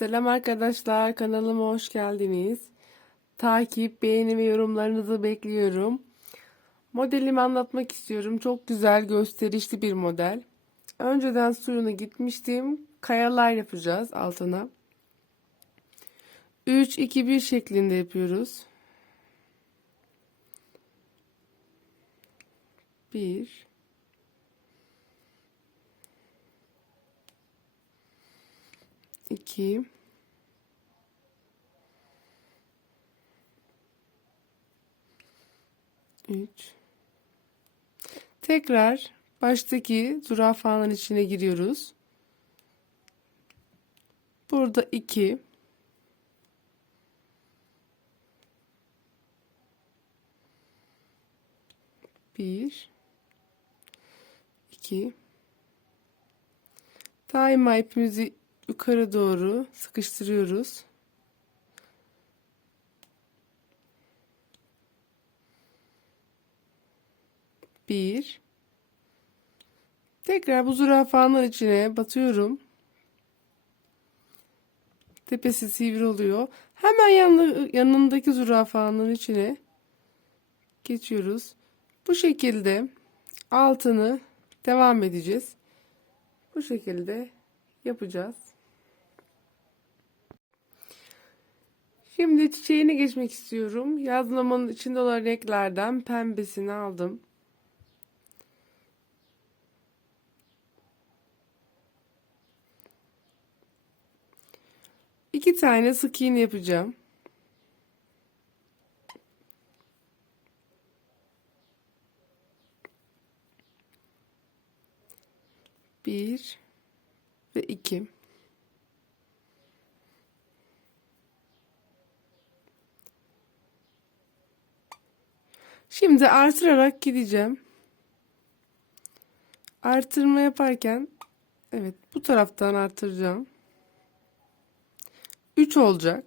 Selam arkadaşlar, kanalıma hoş geldiniz. Takip, beğeni ve yorumlarınızı bekliyorum. Modelimi anlatmak istiyorum. Çok güzel, gösterişli bir model. Önceden suyunu gitmiştim. Kayalar yapacağız altına. 3 2 1 şeklinde yapıyoruz. 1 2 3 Tekrar baştaki zürafanın içine giriyoruz. Burada 2 1 2 Daima ipimizi yukarı doğru sıkıştırıyoruz. Bir. Tekrar bu zürafanın içine batıyorum. Tepesi sivri oluyor. Hemen yanı, yanındaki zürafanın içine geçiyoruz. Bu şekilde altını devam edeceğiz. Bu şekilde yapacağız. Şimdi çiçeğine geçmek istiyorum. Yazlamanın içinde olan renklerden pembesini aldım. İki tane sık iğne yapacağım. Bir ve iki. Şimdi artırarak gideceğim. Artırma yaparken evet bu taraftan artıracağım. 3 olacak.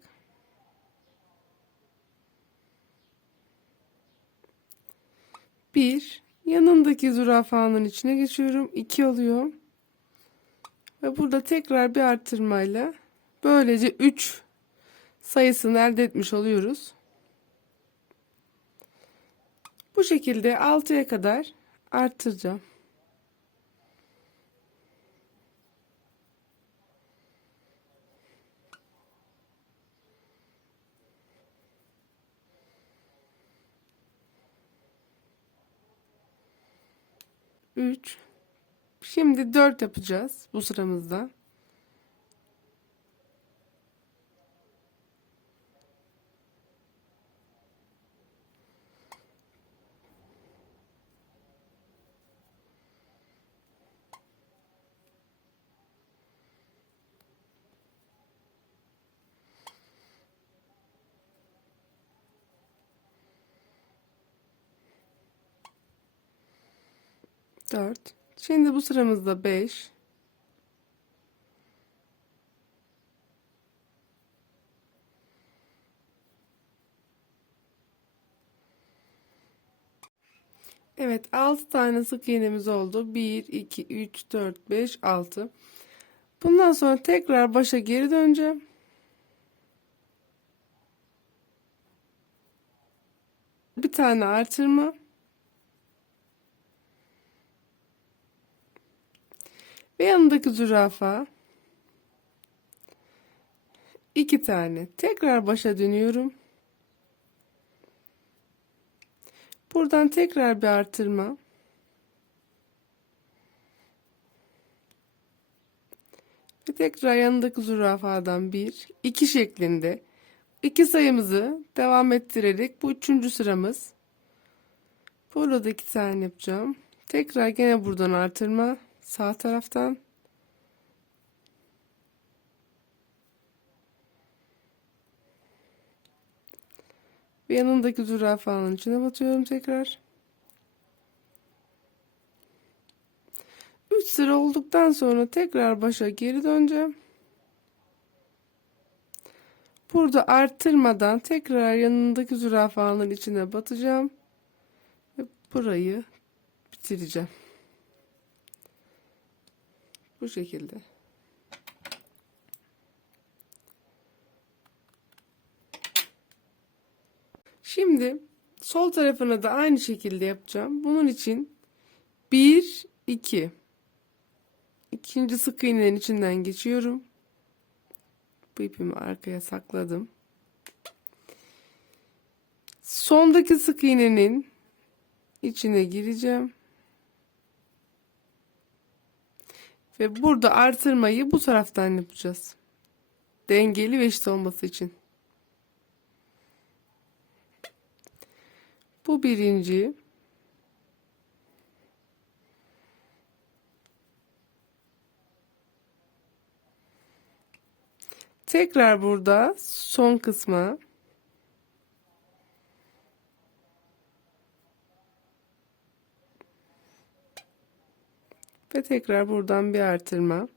Bir yanındaki zürafanın içine geçiyorum. 2 oluyor. Ve burada tekrar bir artırmayla böylece 3 sayısını elde etmiş oluyoruz. Bu şekilde 6'ya kadar arttıracağım. Üç. Şimdi dört yapacağız bu sıramızda. Dört. Şimdi bu sıramızda beş. Evet 6 tane sık iğnemiz oldu. 1, 2, 3, 4, 5, 6. Bundan sonra tekrar başa geri döneceğim. Bir tane artırma. Ve yanındaki zürafa. iki tane. Tekrar başa dönüyorum. Buradan tekrar bir artırma. Ve tekrar yanındaki zürafadan bir, iki şeklinde iki sayımızı devam ettirerek bu üçüncü sıramız. Burada iki tane yapacağım. Tekrar gene buradan artırma sağ taraftan. Ve yanındaki zürafanın içine batıyorum tekrar. 3 sıra olduktan sonra tekrar başa geri döneceğim. Burada arttırmadan tekrar yanındaki zürafanın içine batacağım. Ve burayı bitireceğim. Bu şekilde. Şimdi sol tarafına da aynı şekilde yapacağım. Bunun için 1 2 ikinci sık iğnenin içinden geçiyorum. Bu ipimi arkaya sakladım. Sondaki sık iğnenin içine gireceğim. Ve burada artırmayı bu taraftan yapacağız. Dengeli ve eşit olması için. Bu birinci. Tekrar burada son kısma ve tekrar buradan bir artırma.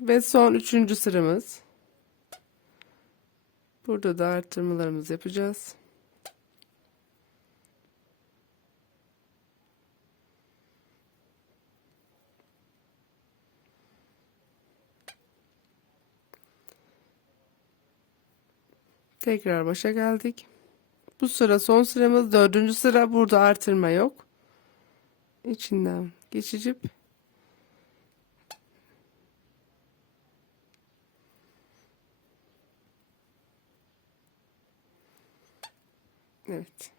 Ve son üçüncü sıramız. Burada da artırmalarımızı yapacağız. Tekrar başa geldik. Bu sıra son sıramız. Dördüncü sıra. Burada artırma yok. İçinden geçicip Evet.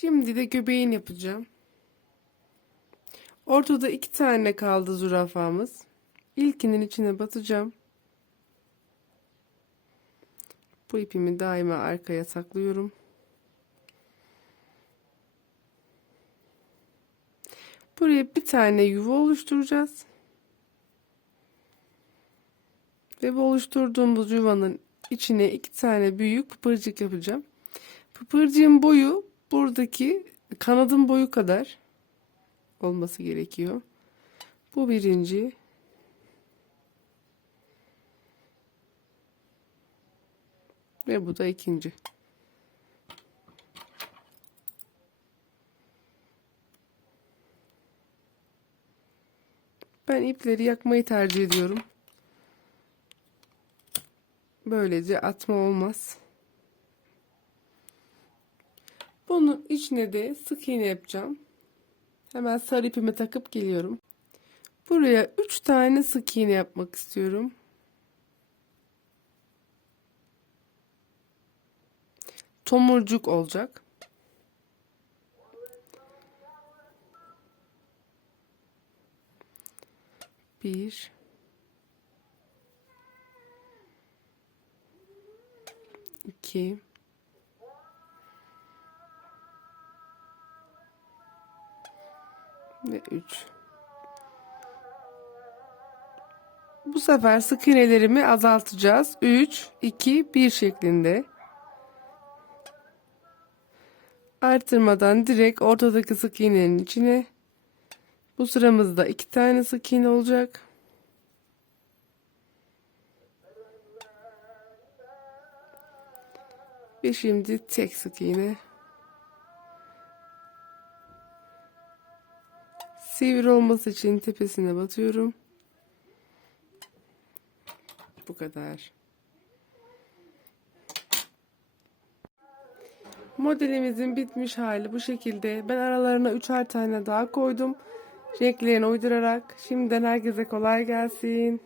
Şimdi de göbeğini yapacağım. Ortada iki tane kaldı zürafamız. İlkinin içine batacağım. Bu ipimi daima arkaya saklıyorum. Buraya bir tane yuva oluşturacağız. Ve bu oluşturduğumuz yuvanın içine iki tane büyük pıpırcık yapacağım. Pıpırcığın boyu buradaki kanadın boyu kadar olması gerekiyor. Bu birinci. Ve bu da ikinci. Ben ipleri yakmayı tercih ediyorum. Böylece atma olmaz. Bunun içine de sık iğne yapacağım. Hemen sarı ipimi takıp geliyorum. Buraya 3 tane sık iğne yapmak istiyorum. Tomurcuk olacak. Bir. iki, ve 3. Bu sefer sık iğnelerimi azaltacağız. 3, 2, 1 şeklinde. Artırmadan direkt ortadaki sık iğnenin içine. Bu sıramızda iki tane sık iğne olacak. Ve şimdi tek sık iğne. Sivri olması için tepesine batıyorum. Bu kadar. Modelimizin bitmiş hali bu şekilde. Ben aralarına üçer tane daha koydum. Renklerini uydurarak. Şimdiden herkese kolay gelsin.